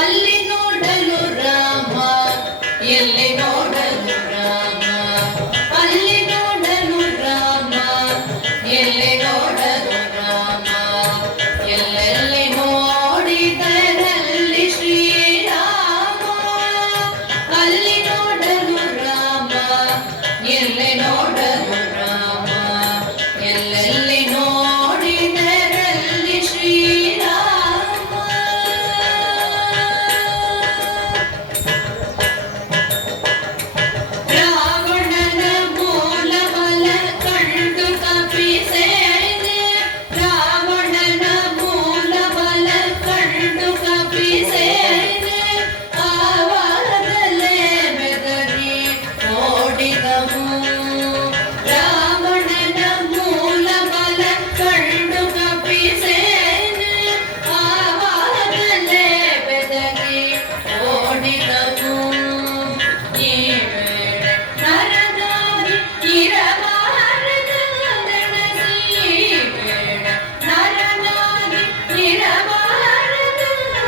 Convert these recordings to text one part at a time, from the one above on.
ಅಲ್ಲಿ ನೋಡಲು ರಾಮ, ಎಲ್ಲಿ ನೋಡಲು ರಾಮ, ಅಲ್ಲಿ ನೋಡಲು ರಾಮ, ಎಲ್ಲಿ ನೋಡಲು ರಾಮ, ಎಲ್ಲೆಲ್ಲಿ ನೋಡಿದರಲ್ಲಿ ಶ್ರೀರಾಮ. ಅಲ್ಲಿ ನೋಡಲು ರಾಮ, ಎಲ್ಲಿ ನೋಡಲು ರಾಮ, ಎಲ್ಲೆಲ್ಲಿ ನೋಡಿದರಲ್ಲಿ ಶ್ರೀರಾಮ. ರಾವಣನ ಮೂಲ ಬಲ ಕಂಡು ಕಪಿಸೇನೆ, ರಾವಣನ ಮೂಲ ಬಲ ಕಂಡು ಕಪಿಸೇನೆ, ಆವಾಗಲೇ ಬೆದರಿ ಓಡಿದವು. ರಾವಣನ ಮೂಲ ಬಲ ಕಂಡು ಕಪಿಸೇನೆ, ಆವಾಗಲೇ ಬೆದರಿ ಓಡಿದವು. ಈ ವೇಳೆ ನರನಾಗಿ ಇರಬಾರದೆನಸಿ, ಈ ವೇಳೆ ನರನಾಗಿ ಇರಬಾರದೆನಸಿ,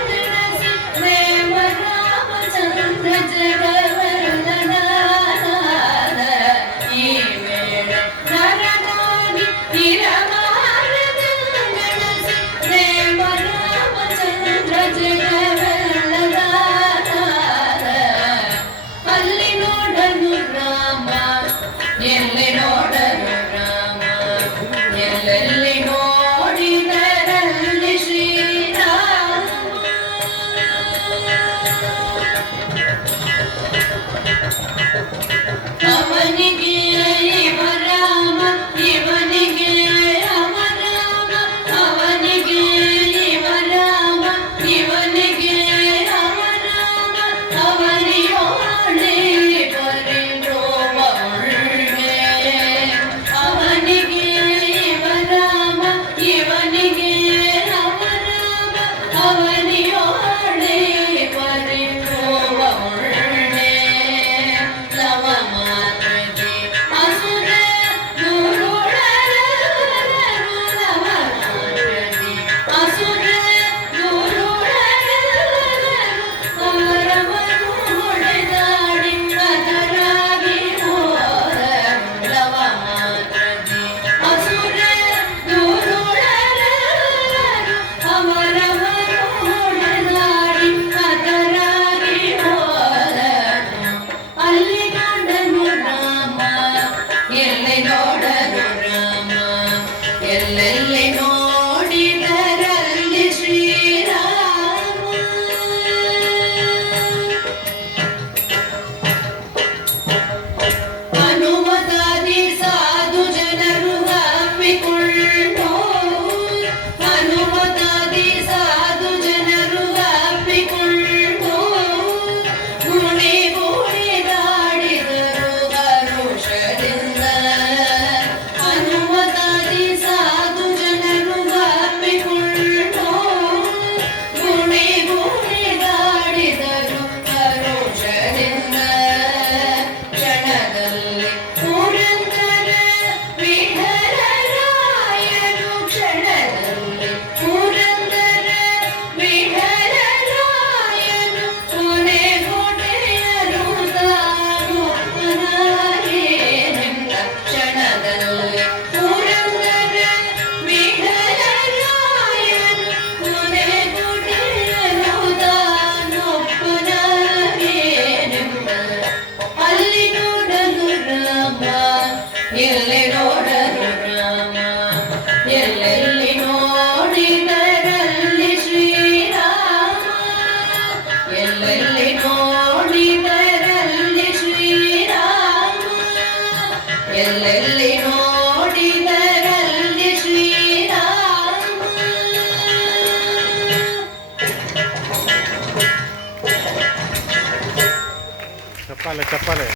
ದೇವರಾಮಚಂದ್ರ ಜಗವರ್ಣನಾದ. ಈ ವೇಳೆ ನರನಾಗಿ ಇರಬಾರದೆನಸಿ, ದೇವರಾಮಚಂದ್ರ ಜಗವರ್ಣನಾದ. ಅಲ್ಲಿ ನೋಡಲು ರಾಮ, ಎಲ್ಲಿ ನೋಡಲು ರಾಮ, ಎಲ್ಲೆಲ್ಲಿ ನೋಡಿದರಲ್ಲಿ ಶ್ರೀರಾಮ. ಅವನಿಗೆ ಇವ ರಾಮ, ಇವನಿಗೆ ಅವ ರಾಮ, ಅವನಿಗೆ ಇವ ರಾಮ, ಇವನಿಗೆ ಅವ ರಾಮ, ಅವನಿಯೋಳೆ ಪರಿರೋಮ ಉಳ್ಳೆ. ಅವನಿಗೆ ಇವ ರಾಮ, ಇವನಿಗೆ ಅವ ರಾಮ, ಅವನಿಯೋಳೆ ಪರಿರೋಮ ಉಳ್ಳೆ. ಲವ ಮಾತೃಗೆ ಅಸುರ ದುರುಳರು, ಲವ ಮಾತೃಗೆ ಅಸುರ ದುರುಳರು, ಅವರವರು ಹೊಡೆದಾಡಿ ಅದರಾಗಿ ಹೋದರು. ಲವ ಮಾತೃಗೆ ಅಸುರ ದುರುಳರು, ಅವರವರು ಹೊಡೆದಾಡಿ ಅದರಾಗಿ ಹೋದರು. ಅಲ್ಲಿ ನೋಡಲು ರಾಮ, ಎಲ್ಲಿ ನೋಡಲು ರಾಮ, ಎಲ್ಲೆಲ್ಲಿ ನೋಡಿದರಲ್ಲಿ ಶ್ರೀರಾಮ. ಹನುಮತಾದಿ ಸಾಧು ಜನರು ಅಪ್ಪಿಕೊಂಡು, ಹನುಮತಾದಿ ಸಾಧು ಜನರು ಅಪ್ಪಿಕೊಂಡು, ಗುಣಿ ಗುಣಿದಾಡಿದರು ಹರುಷದಿಂದ. ಹನುಮತಾದಿ ಸಾಧು ಜನರು ಅಪ್ಪಿಕೊಂಡು, ಗುಣಿ ಗುಣಿದಾಡಿದರು ಹರುಷದಿಂದ. ಕ್ಷಣದಲ್ಲಿ ಪುರಂದರ ವಿಠಲರಾಯರು, ಕ್ಷಣದಲ್ಲಿ ಪುರಂದರ ವಿಠಲರಾಯರು, ಕೊನೆಗೊಡೆಯರು ತಾನು ಮನಾರೇನೆಂದ. ಕ್ಷಣದಲ್ಲಿ ಪುರಂದರ ವಿಠಲರಾಯರು, ಕೊನೆಗೊಡೆಯರು ತಾನು ಮನಾರೇನೆಂದ. ಅಲ್ಲಿ ನೋಡಲು ರಾಮ, ಎಲ್ಲಿ ನೋಡಲು ರಾಮ, ಎಲ್ಲೆಲ್ಲಿ ನೋಡಿದರಲ್ಲಿ ಶ್ರೀರಾಮ, ಎಲ್ಲೆಲ್ಲಿ ನೋಡಿದರಲ್ಲಿ ಶ್ರೀರಾಮ, ಎಲ್ಲೆಲ್ಲಿ ನೋಡಿದರಲ್ಲಿ ಶ್ರೀರಾಮ. ಚಪ್ಪಾಳೆ ಚಪ್ಪಾಳೆ.